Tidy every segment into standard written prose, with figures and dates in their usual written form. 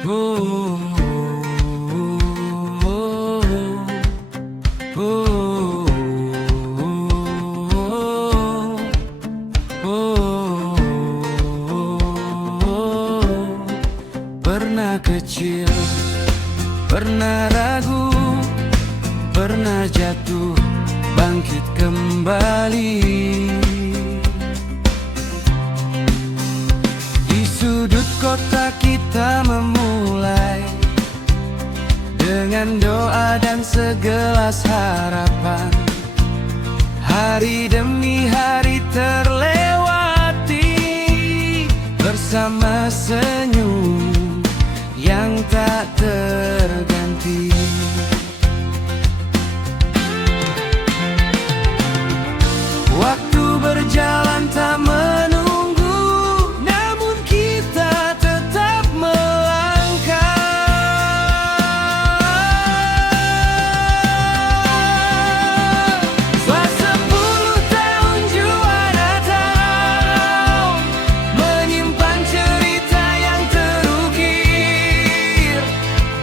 Oh, oh, oh, oh, oh. Pernah kecil, pernah ragu, pernah jatuh, bangkit kembali. Di sudut kota kita memulai dengan doa dan segelas harapan. Hari demi hari terlewati bersama senyum yang tak terganti. Waktu berjalan tak menunggu, namun kita tetap melangkah. Setelah 10 tahun jua datang, menyimpan cerita yang terukir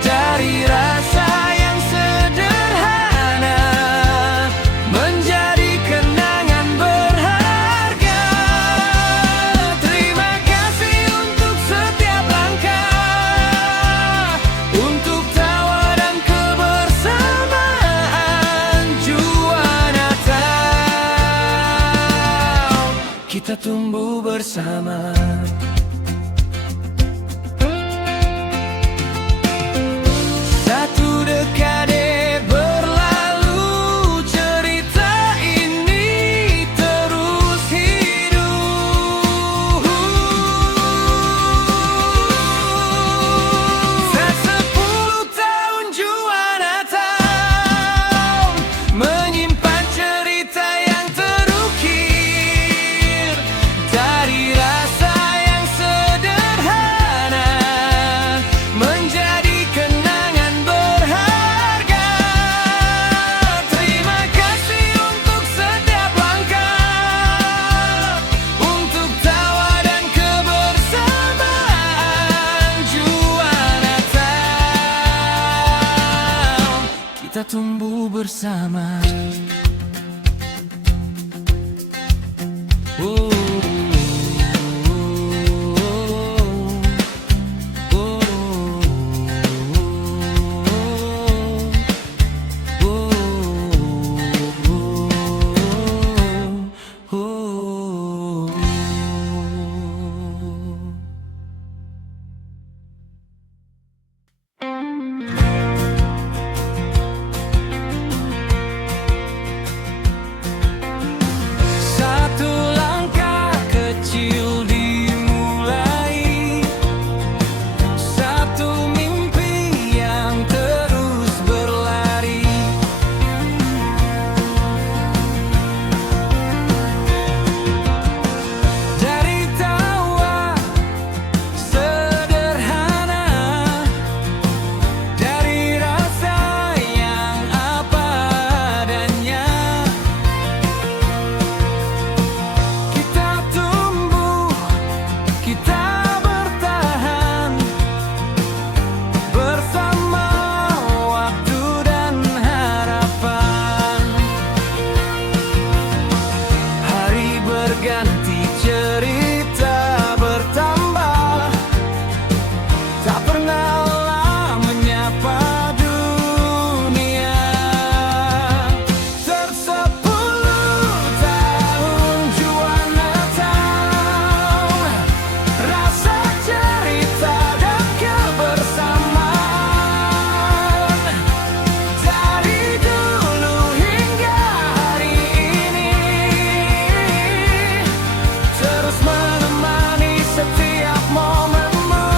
dari rasa yang sederhana menjadi kenangan berharga. Terima kasih untuk setiap langkah, untuk tawa dan kebersamaan. Jua Natal, kita tumbuh bersama. Satu dekade berlalu, cerita ini terus hidup. 10 tahun jua Natal, menyimpan cerita yang terukir dari rasa yang sederhana menjadi kenangan berharga. Terima kasih untuk setiap langkah, untuk tawa dan kebersamaan. Jua Natal, kita tumbuh bersama. Oh, oh, oh, oh, oh. Satu langkah kecil dimulai, satu mimpi yang terus berlari. Dari tawa sederhana, dari rasa yang apa adanya, kita tumbuh, kita bertahan bersama waktu dan harapan. Hari berganti, cerita bertambah, tak pernah lelah menyapa dunia. 10 tahun jua Natal, rasa cerita dan kebersamaan. Dari dulu hingga hari ini, terus menemani setiap momenmu.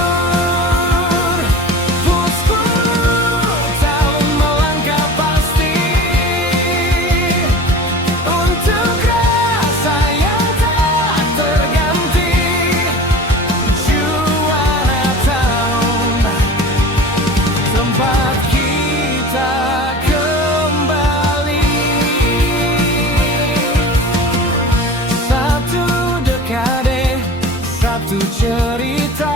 10 tahun melangkah pasti, untuk rasa yang tak terganti. Jua Natal, tempat kita kembali. Satu dekade, satu cerita.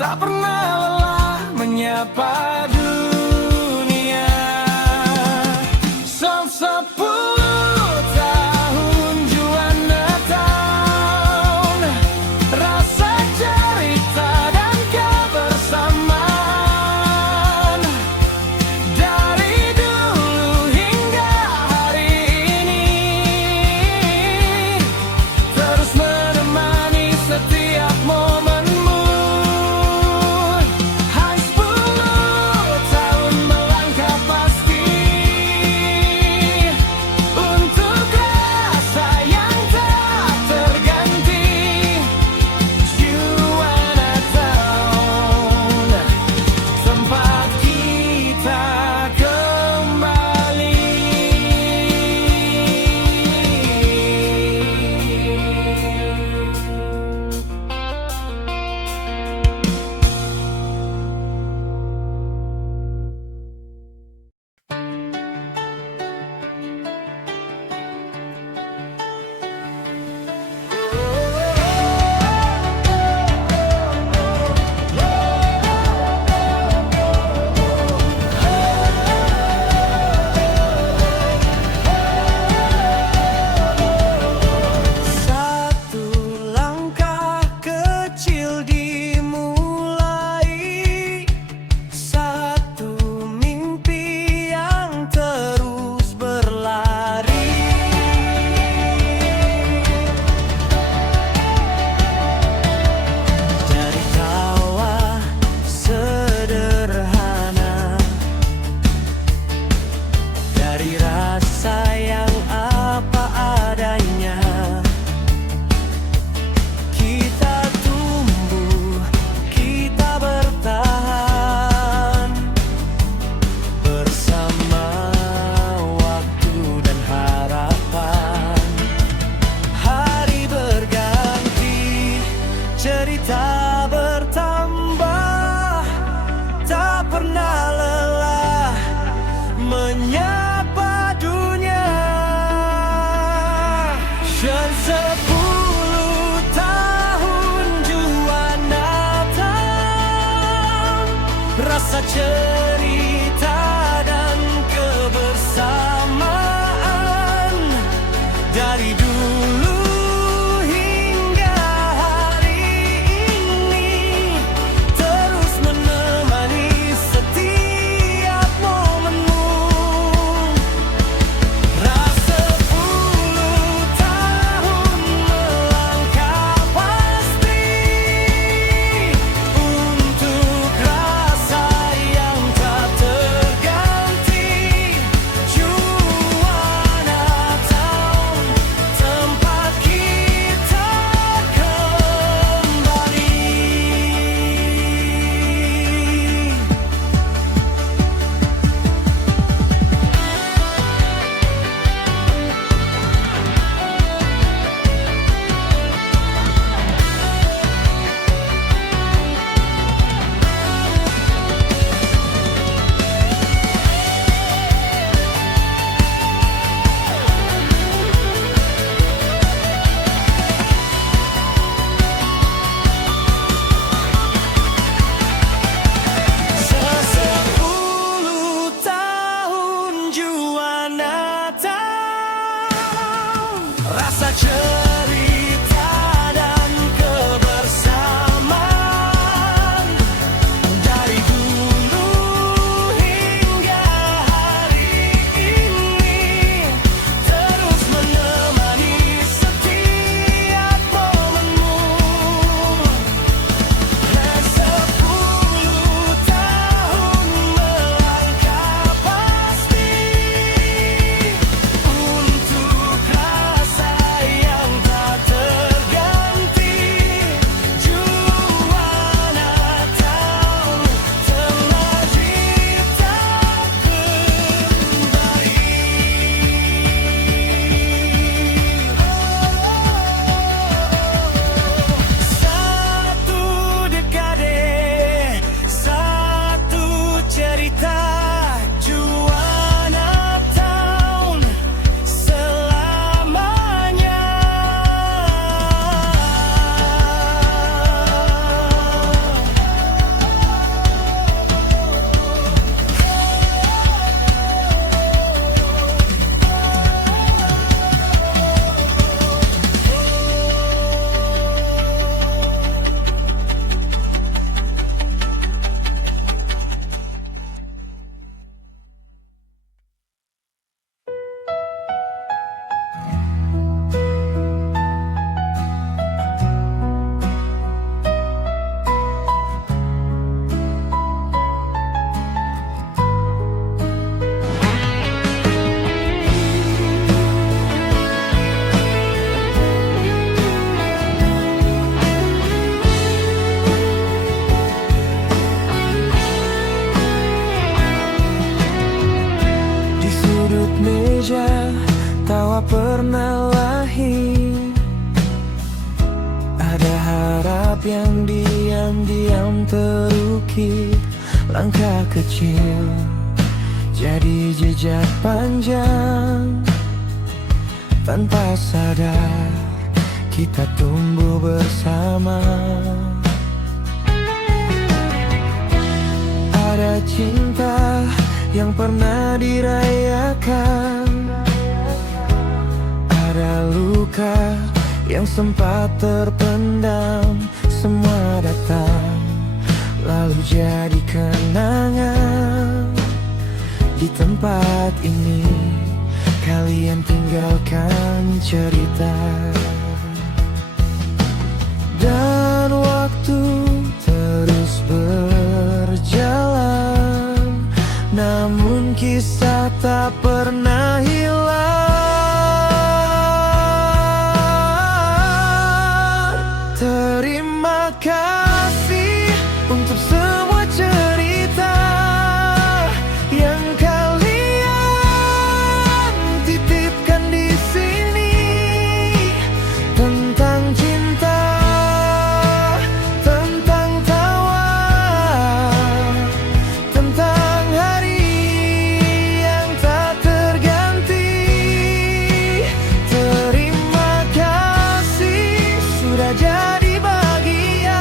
tak pernah lelah menyapa dunia. Sepuluh tahun Juana tahun, rasa cerita dan kebersamaan. Dari dulu hingga hari ini, terus menemani setiap momenmu. Hai 10 tahun melangkah pasti, untuk rasa yang tak terganti. Juana tahun, tempat kita kembali. Satu langkah kecil dimulai, satu mimpi yang terus berlari. Dari tawa sederhana, dari rasa yang apa adanya, kita tumbuh, kita bertahan bersama waktu dan harapan. Hari berganti, cerita bertambah, tak pernah lelah menyapa dunia. Dan 10 tahun Juana tahun, rasa cerita dan kebersamaan. Dari dulu hingga hari ini, terus menemani setiap momenmu. Rasa 10 tahun melangkah pasti, untuk rasa yang tak terganti. Juana tanpa pernah lahir. Ada harap yang diam-diam terukir, langkah kecil jadi jejak panjang. Tanpa sadar kita tumbuh bersama. Ada cinta yang pernah dirayakan, ada luka yang sempat terpendam. Semua datang lalu jadi kenangan. Di tempat ini kalian tinggalkan cerita, dan waktu terus berjalan, namun kisah tak pernah hilang. Terima kasih untuk semua cerita yang kalian titipkan di sini, tentang cinta, tentang tawa, tentang hari yang tak terganti. Terima kasih sudah jadi bagian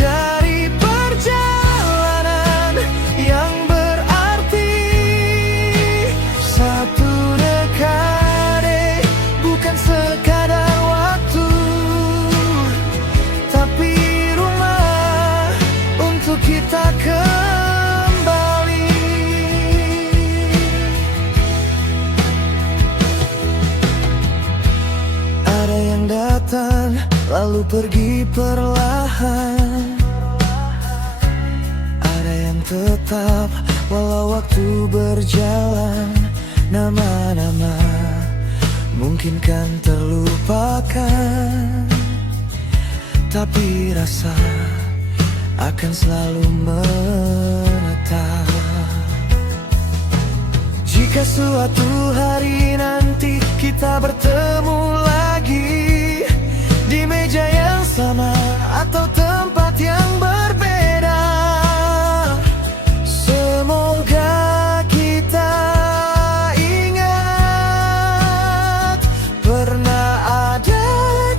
dari perjalanan yang berarti. Satu dekade bukan sekadar waktu, tapi rumah untuk kita kembali. Ada yang datang lalu pergi perlahan, ada yang tetap walau waktu berjalan. Nama-nama mungkin kan terlupakan, tapi rasa akan selalu menetap. Jika suatu hari nanti kita bertemu lagi di meja yang sama atau tempat yang berbeda, semoga kita ingat pernah ada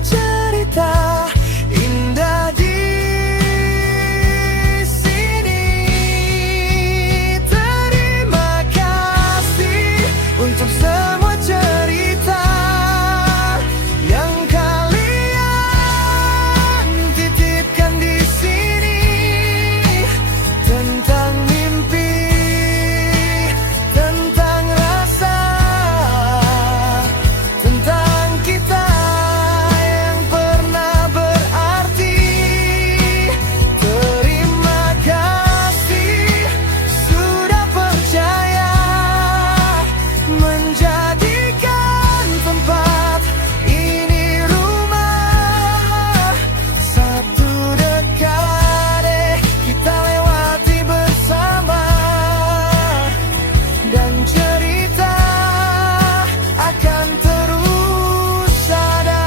cerita indah di sini. Terima kasih untuk semua cerita yang kalian titipkan di sini, tentang mimpi, tentang rasa, tentang kita yang pernah berarti. Terima kasih sudah percaya menjadikan tempat ini rumah. Satu dekade kita lewati bersama, dan cerita akan terus ada.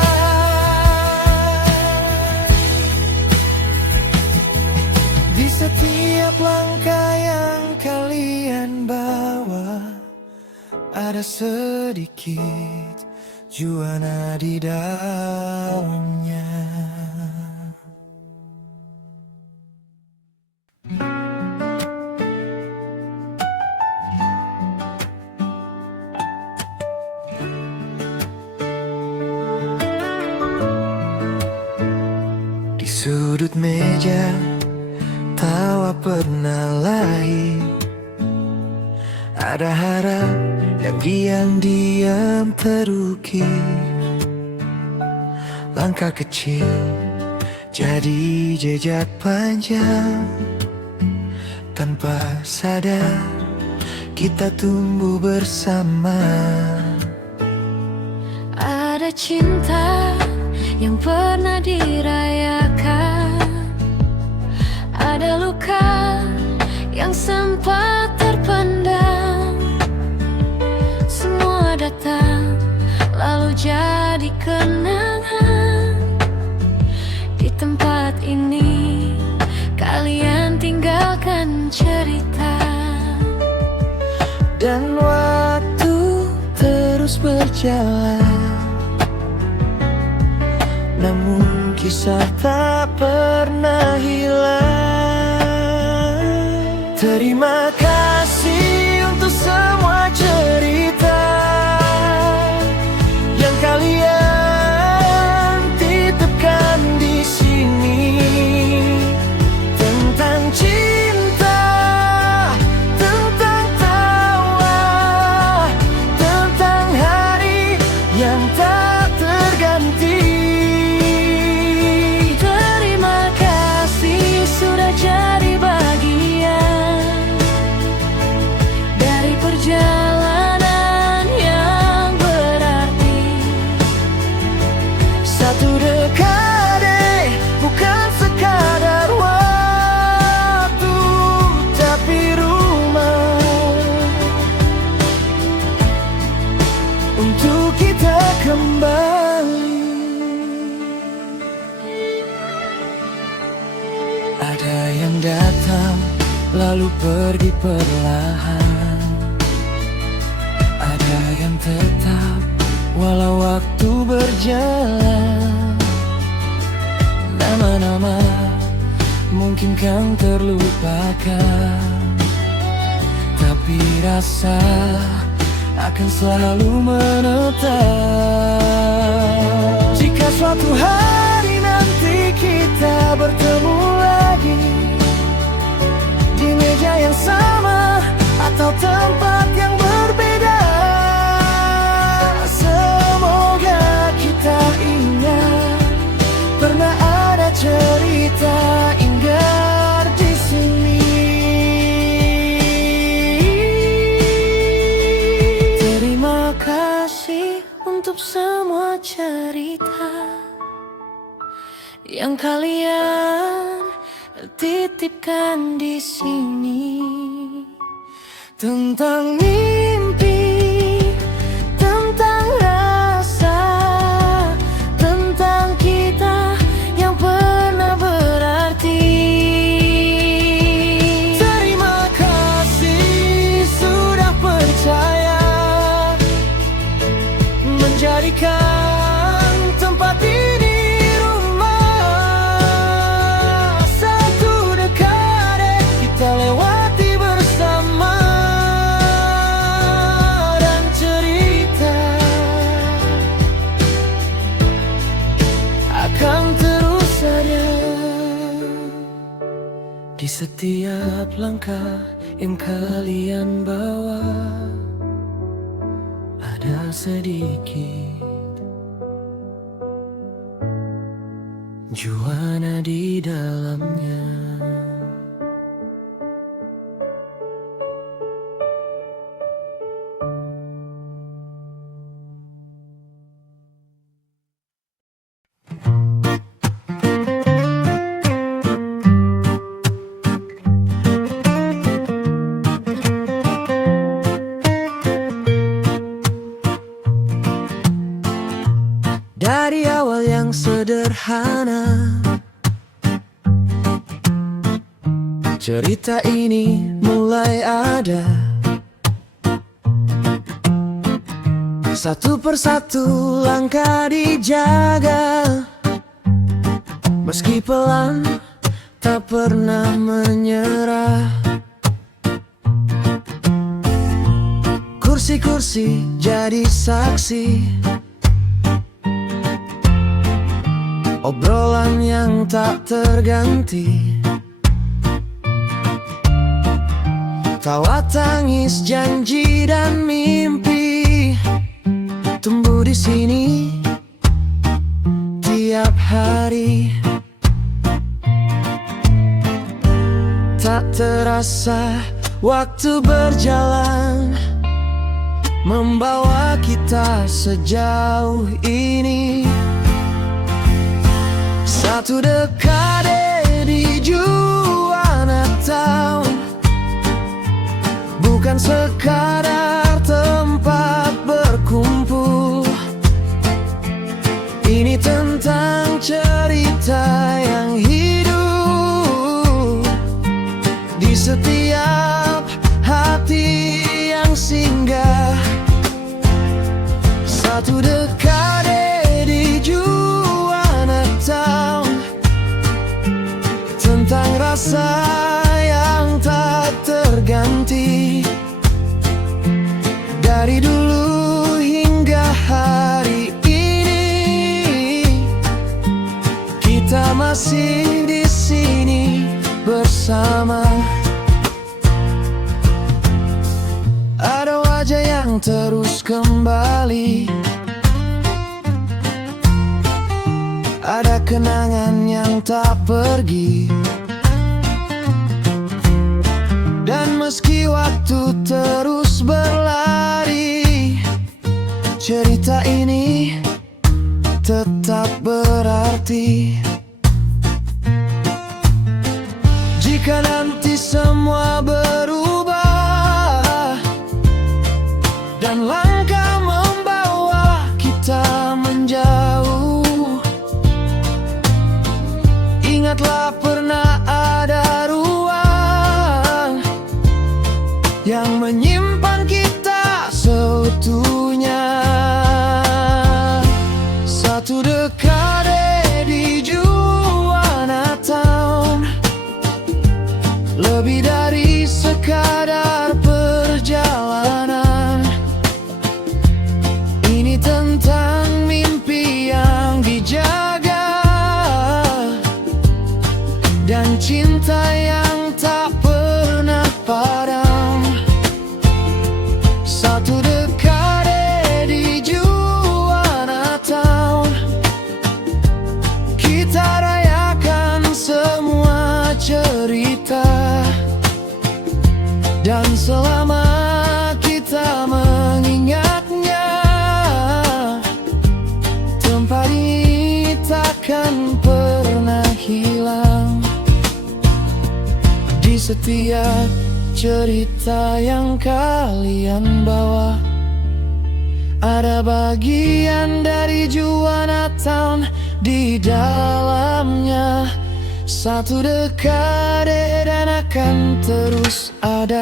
Di setiap langkah yang kalian bawa, ada sedikit juana di dalamnya. Di sudut meja tawa pernah lahir, ada harap yang diam-diam terukir. Langkah kecil jadi jejak panjang. Tanpa sadar kita tumbuh bersama. Ada cinta yang pernah dirayakan, ada luka yang sempat terpendam. Semua datang cerita. Dan waktu terus berjalan, namun kisah tak pernah hilang. Terima kasih untuk semua cerita yang kalian titipkan di sini, tentang cinta, tentang tawa, tentang hari yang tak terganti. Terima kasih sudah jadi bagian dari perjalanan yang berarti. Satu dekade bukan sekadar waktu, tapi rumah untuk kita kembali. Ada yang datang lalu pergi perlahan, ada yang tetap walau waktu berjalan. Nama-nama mungkin kan terlupakan, tapi rasa akan selalu menetap. Jika suatu hari nanti kita bertemu lagi di meja yang sama atau tempat yang berbeda, semoga kita ingat pernah ada cerita indah di sini. Terima kasih Untuk semua cerita yang kalian titipkan di sini, tentang mimpi, tentang rasa, tentang kita yang pernah berarti. Terima kasih sudah percaya menjadikan tempat ini rumah. Satu dekade kita lewati bersama, dan cerita akan terus ada di setiap langkah yang kalian bawa. Ada sedikit juana di dalamnya. Dari awal yang sederhana, cerita ini mulai ada. Satu persatu langkah dijaga, meski pelan tak pernah menyerah. Kursi-kursi jadi saksi, obrolan yang tak terganti. Tawa tangis, janji dan mimpi tumbuh di sini tiap hari. Tak terasa waktu berjalan, membawa kita sejauh ini. Satu dekade di Juana Town, bukan sekadar tempat berkumpul. Ini tentang cerita yang hidup di setiap rasa yang tak terganti. Dari dulu hingga hari ini, kita masih di sini bersama. Ada wajah yang terus kembali, ada kenangan yang tak pergi. Dan meski waktu terus berlari, cerita ini tetap berarti. Jika nanti semua berubah dan langkah membawa kita menjauh, ingatlah pernah ada ruang yang menyimpan kita seutuhnya. Satu dekade di Juwana Town, lebih dari sekadar perjalanan. Ini tentang mimpi yang dijaga dan cinta yang tak pernah padam. Satu dekade di Juwana Town, kita rayakan semua cerita. Dan selama kita mengingatnya, tempat ini takkan pernah hilang. Di setiap cerita yang kalian bawa, ada bagian dari Juwana Town di dalamnya. Satu dekade dan akan terus ada.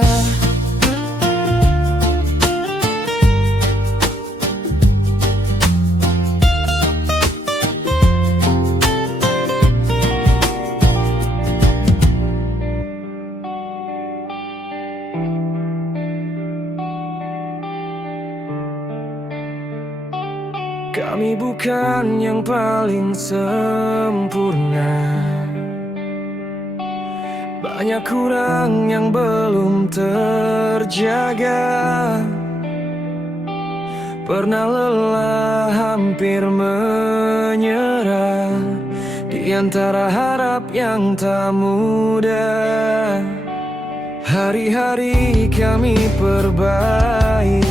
Kami bukan yang paling sempurna, banyak kurang yang belum terjaga. Pernah lelah, hampir menyerah di antara harap yang tak mudah. Hari-hari kami perbaiki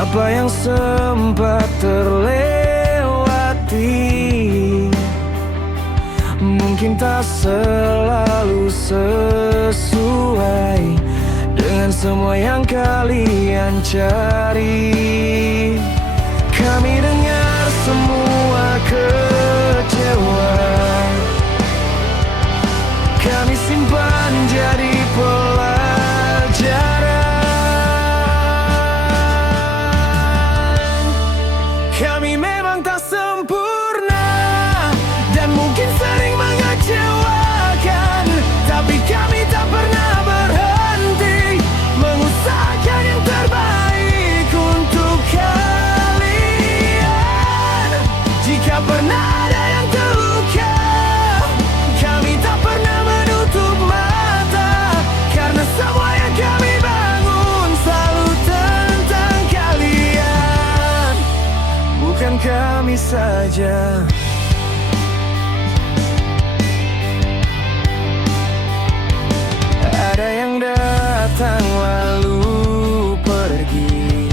apa yang sempat terlewati. Mungkin tak selalu sesuai dengan semua yang kalian cari. Kami dengar semua kecewa, kami simpan jadi pelajaran. Kami memang tak sempurna dan mungkin sering mengecewakan, tapi kami tak pernah berhenti mengusahakan yang terbaik untuk kalian. Jika pernah ada yang terluka, kami tak pernah menutup mata, karena semua yang kami bangun selalu tentang kalian, bukan kami saja. Ada yang datang lalu pergi,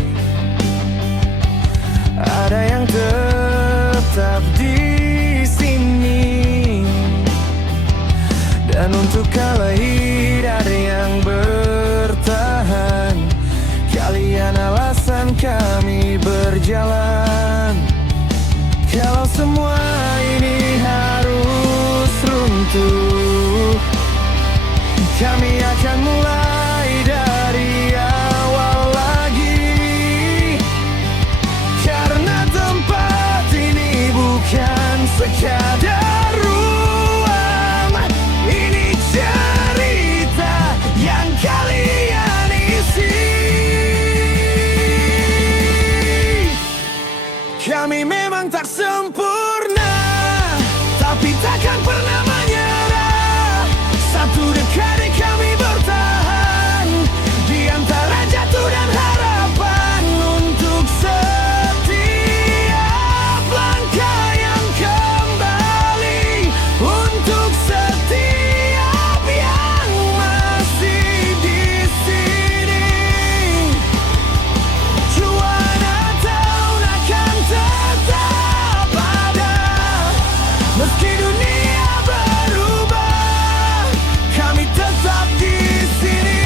ada yang tetap di sini, dan untuk kalian ada yang bertahan. Kalian alasan kami berjalan. Kalau semua takkan pernah menyerah. Satu dekade kami bertahan di antara jatuh dan harapan, untuk setiap langkah yang kembali, untuk setiap yang masih di sini. Juara tahun akan tetap ada, meski dunia berubah, kami tetap di sini.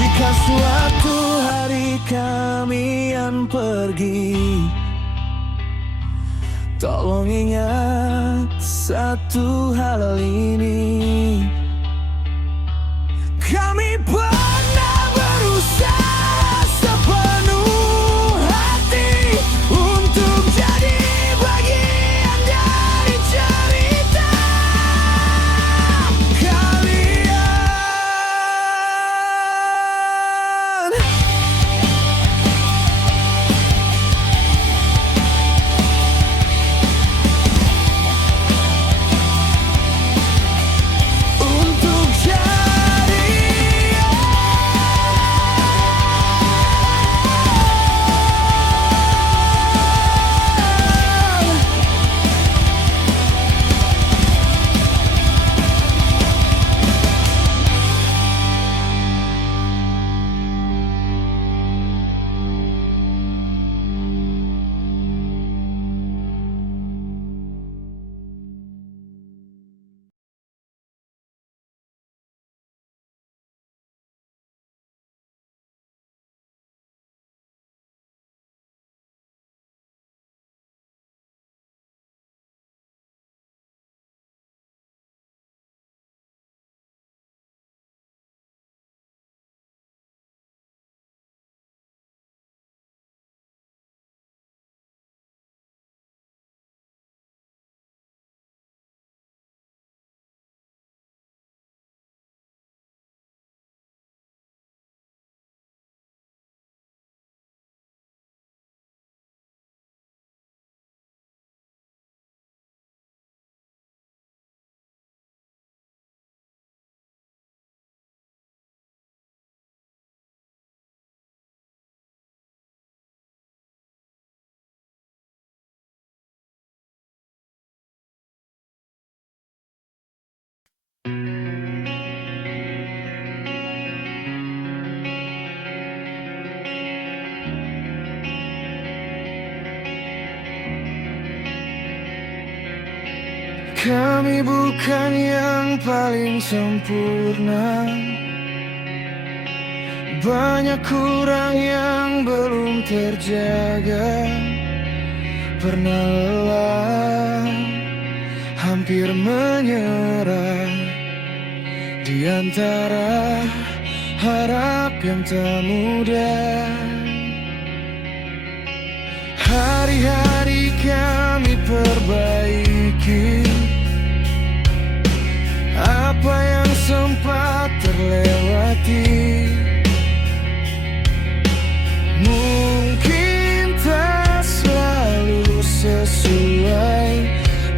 Jika suatu hari kami yang pergi, tolong ingat satu hal ini. Kami pernah berusaha sepenuh hati untuk jadi bagian dari cerita kalian. Untuk jadi kami bukan yang paling sempurna, banyak kurang yang belum terjaga. Pernah lelah, hampir menyerah di antara harap yang tak mudah. Hari-hari kami perbaiki apa yang sempat terlewati. Mungkin tak selalu sesuai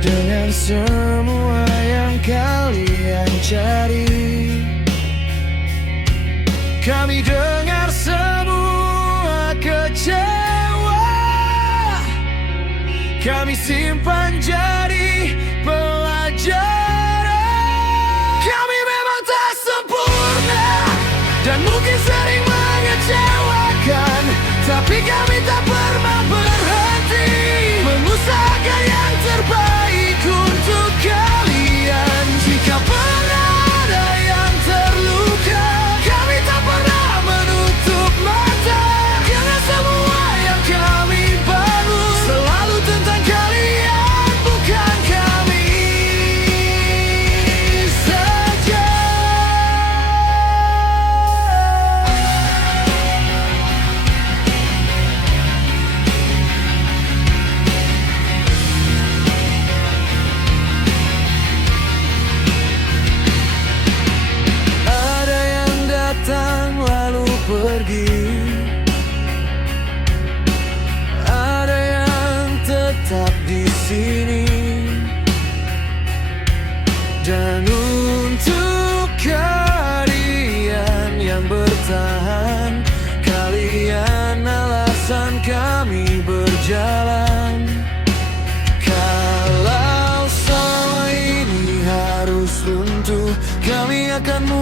dengan semua yang kalian cari. Kami dengar semua kecewa, kami simpan jadi pelajaran. Kami memang tak sempurna dan mungkin sering mengecewakan, tapi kami tak pernah berhenti mengusahakan yang terbaik untuk kalian. Jika pernah ada yang terluka, kami tak pernah menutup mata, karena semua yang kami bangun selalu tentang kalian, bukan kami saja.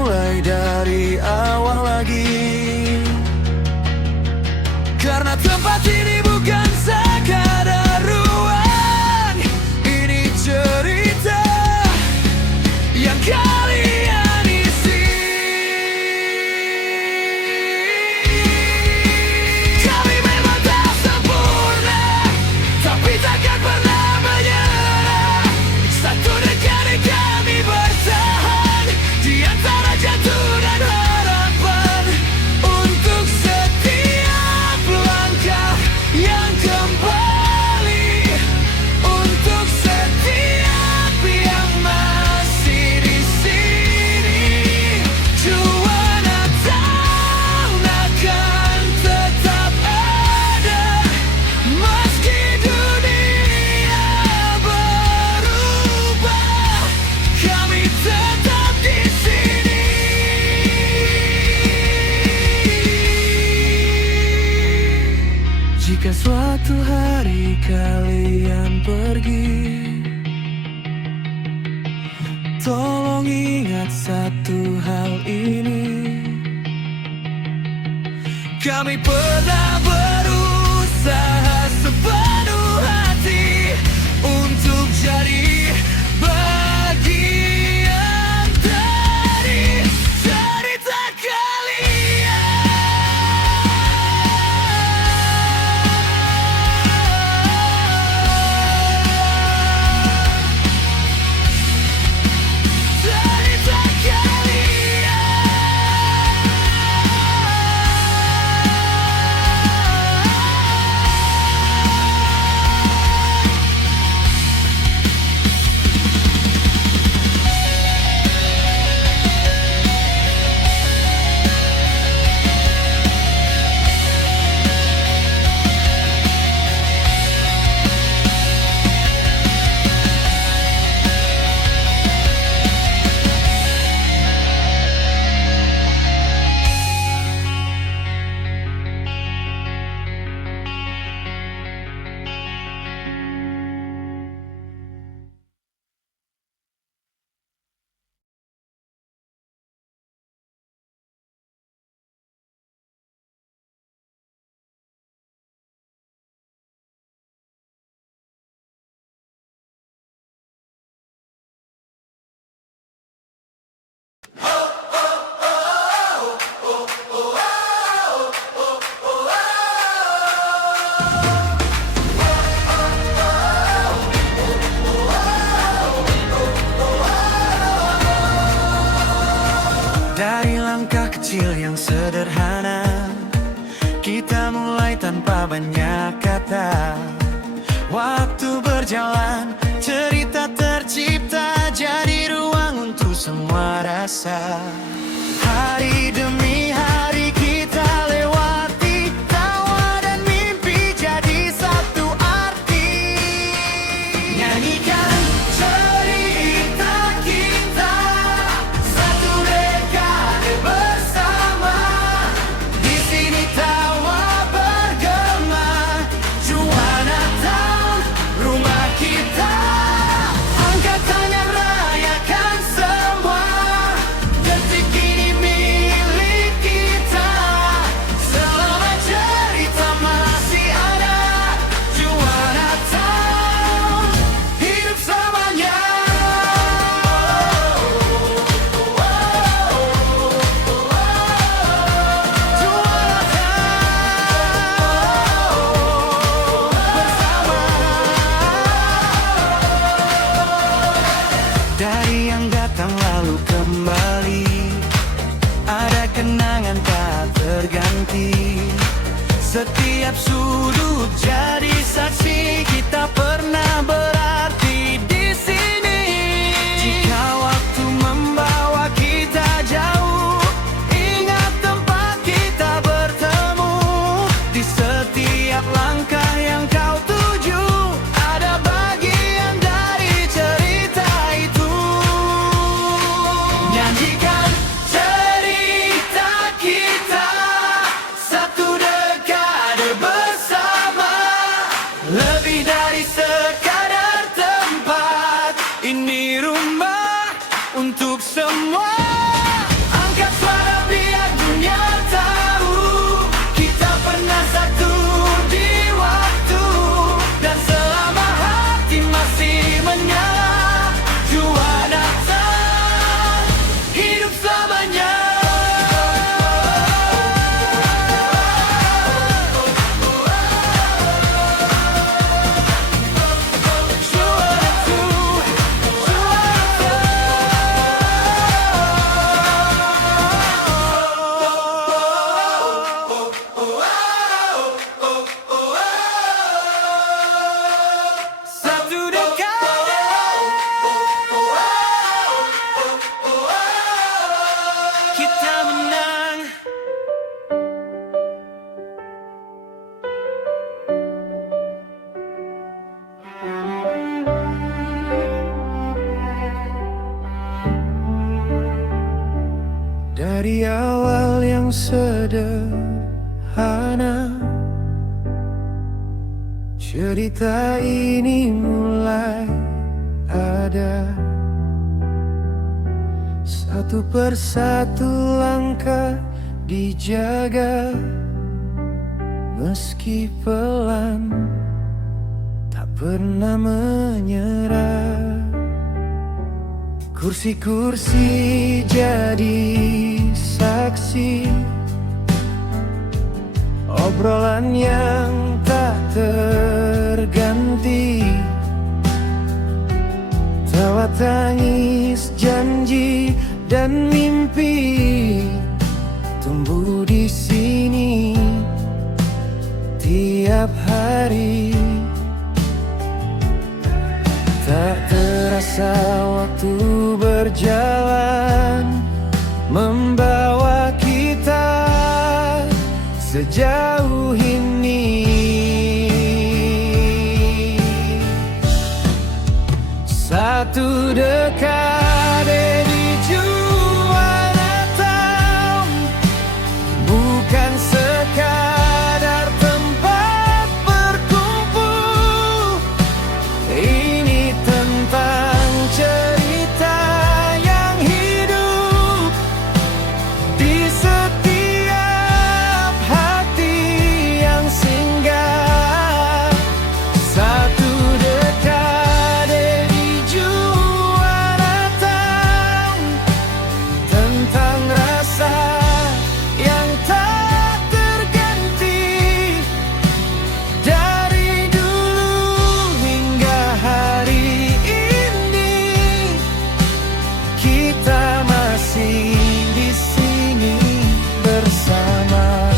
mulai dari awal lagi. Karena tempat ini bukan sekadar ruang, ini cerita yang kalian isi. Kami memang tak sempurna, tapi takkan pernah menyerah. Satu dekade kami bertahan di antara jatuh dan harapan. Untuk setiap langkah yang kembali, untuk setiap yang masih di sini, Juwana Town akan tetap ada meski dunia berubah. Kami tetap di sini. Jika suatu hari kalian pergi, tolong ingat satu hal ini. Kami pernah berusaha sepenuh hati untuk jadi bagian dari cerita kalian. Cerita kalian. Dari langkah kecil yang sederhana, kita mulai tanpa banyak kata. Waktu berjalan, cerita tercipta, jadi ruang untuk semua rasa. Hari demi hari kita lewati, tawa dan mimpi jadi satu arti. Nyanyikan cerita kita, satu dekade bersama. Di sini tawa bergema, Juwana Town rumah kita. Angkat tangan rayakan semua, detik ini milik kita. Selama cerita masih ada, Juwana Town hidup selamanya. Juwana Town bersama. Dari yang datang lalu kembali, ada kenangan tak terganti. Setiap sudut jadi saksi, kita pernah berarti di sini. Jika waktu membawa kita jauh, ingat tempat kita bertemu. Di setiap langkah yang kau tuju, ada bagian dari cerita itu. Nyanyikan cerita kita, satu dekade bersama, lebih dari sekali. Dari awal yang sederhana, cerita ini mulai ada. Satu persatu langkah dijaga, meski pelan tak pernah menyerah. Kursi-kursi jadi saksi, obrolan yang tak terganti, tawa tangis, janji dan mimpi tumbuh di sini tiap hari. Tak terasa waktu berjalan, membawa kita sejauh ini. Satu dekade di juara tahun, bukan sekadar tempat berkumpul. Ini tentang cerita yang hidup di setiap hati yang singgah. Satu dekade di juara tahun, tentang rasa yang tak terganti. Dari dulu hingga hari ini, kita masih di sini bersama.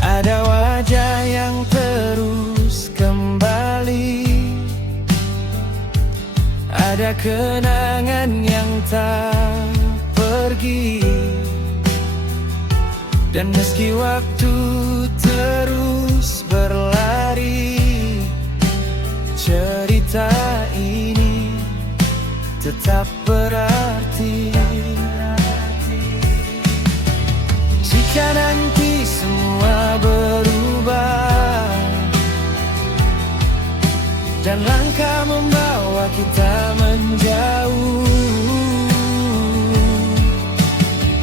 Ada wajah yang terus kembali, ada kenangan yang tak pergi. Dan meski waktu terus berlari, cerita ini tetap berarti. Jika nanti semua berubah dan langkah membawa kita menjauh,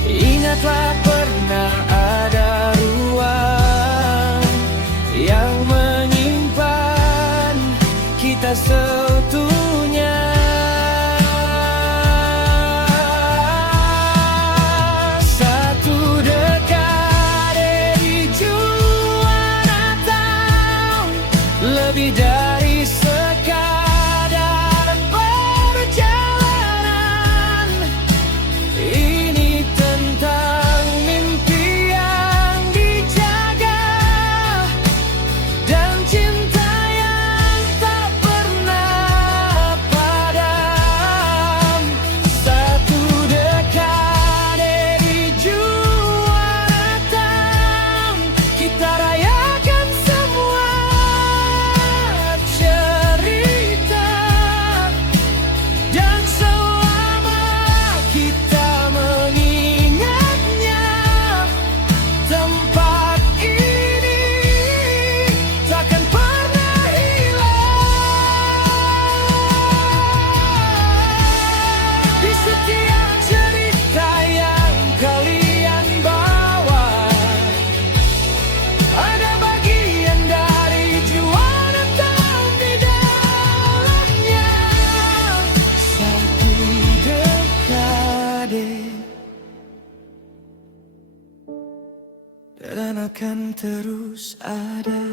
ingatlah pernah ada ruang yang menyimpan kita seutuhnya. Satu dekade di juara tahun, lebih dari sekadar perjalanan. Ini tentang mimpi yang dijaga dan cinta yang tak pernah padam. Satu dekade di juara tahun, kita rayakan semua cerita, dan selama kita mengingatnya, tempat ini takkan pernah hilang. Di setiap cerita yang kalian bawa, ada bagian dari juara tahun di dalamnya. Satu dekade dan akan terus ada.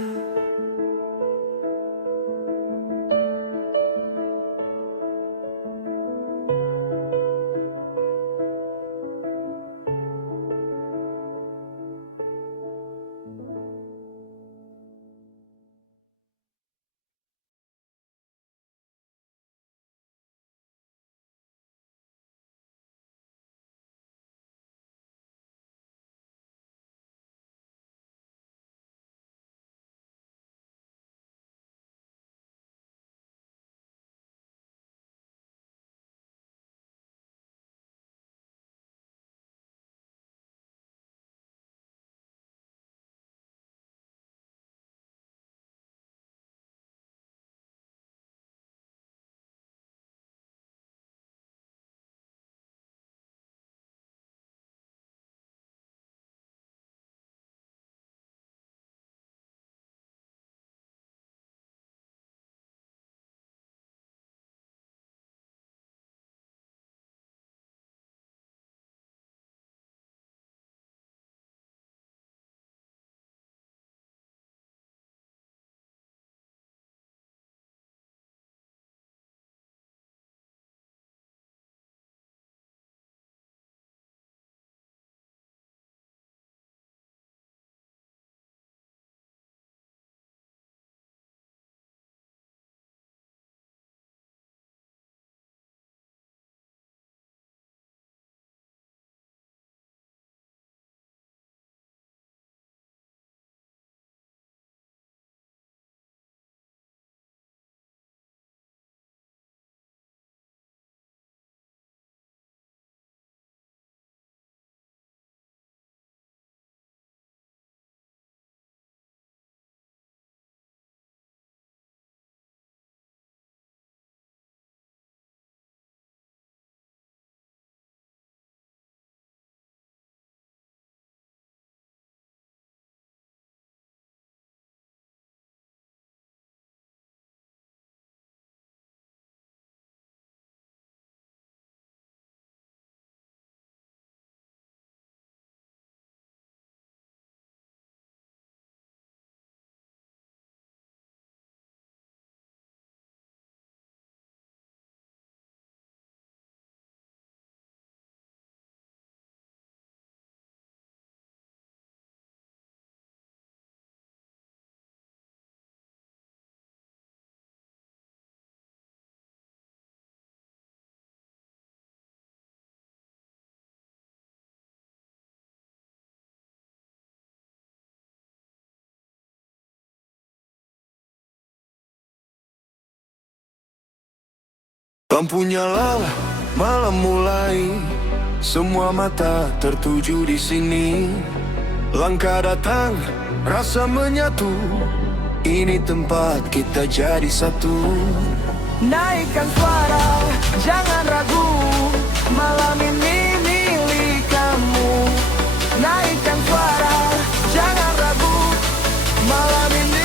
Lampu nyala, malam mulai, semua mata tertuju di sini. Langkah datang, rasa menyatu, ini tempat kita jadi satu. Naikkan suara, jangan ragu, malam ini milik kamu. Naikkan suara, jangan ragu, malam ini.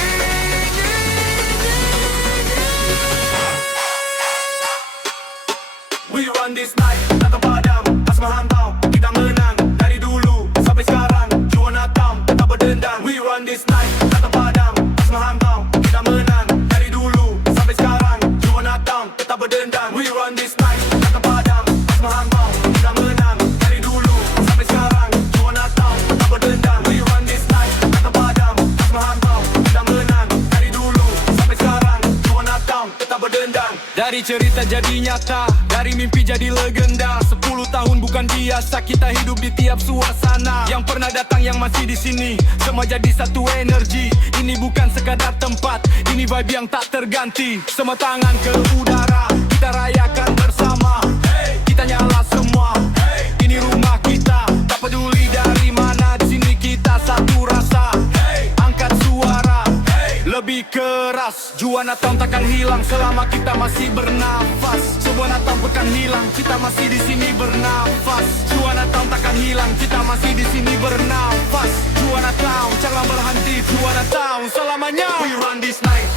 We run this night, tak terpadam, tak semahantau. Kita menang, dari dulu sampai sekarang. Juara Natam, tetap berdendang. We run this night, tak terpadam, tak semahantau. Kita menang, dari dulu sampai sekarang. Juara Natam, tetap berdendang. We run this night, tak terpadam, tak semahantau. Kita menang, dari dulu sampai sekarang. Juara Natam, tetap berdendang. We run this night, tak terpadam, tak semahantau. Kita menang, dari dulu sampai sekarang. Juara Natam, tetap berdendang. Dari cerita jadi nyata, dari mimpi jadi legenda. 10 tahun bukan biasa, kita hidup di tiap suasana. Yang pernah datang, yang masih di sini, semua jadi satu energi. Ini bukan sekadar tempat, ini vibe yang tak terganti. Semua tangan ke udara, kita rayakan bersama. Kita nyala semua, ini rumah kita. Tak peduli dari mana, di sini kita satu rasa. Angkat suara, lebih keras. Juara Natam takkan hilang selama kita masih bernafas. Sebuah Natam bukan hilang, kita masih di sini bernafas. Juara Natam takkan hilang, kita masih di sini bernafas. Juara Natam jangan berhenti, Juara Natam selamanya. We run this night.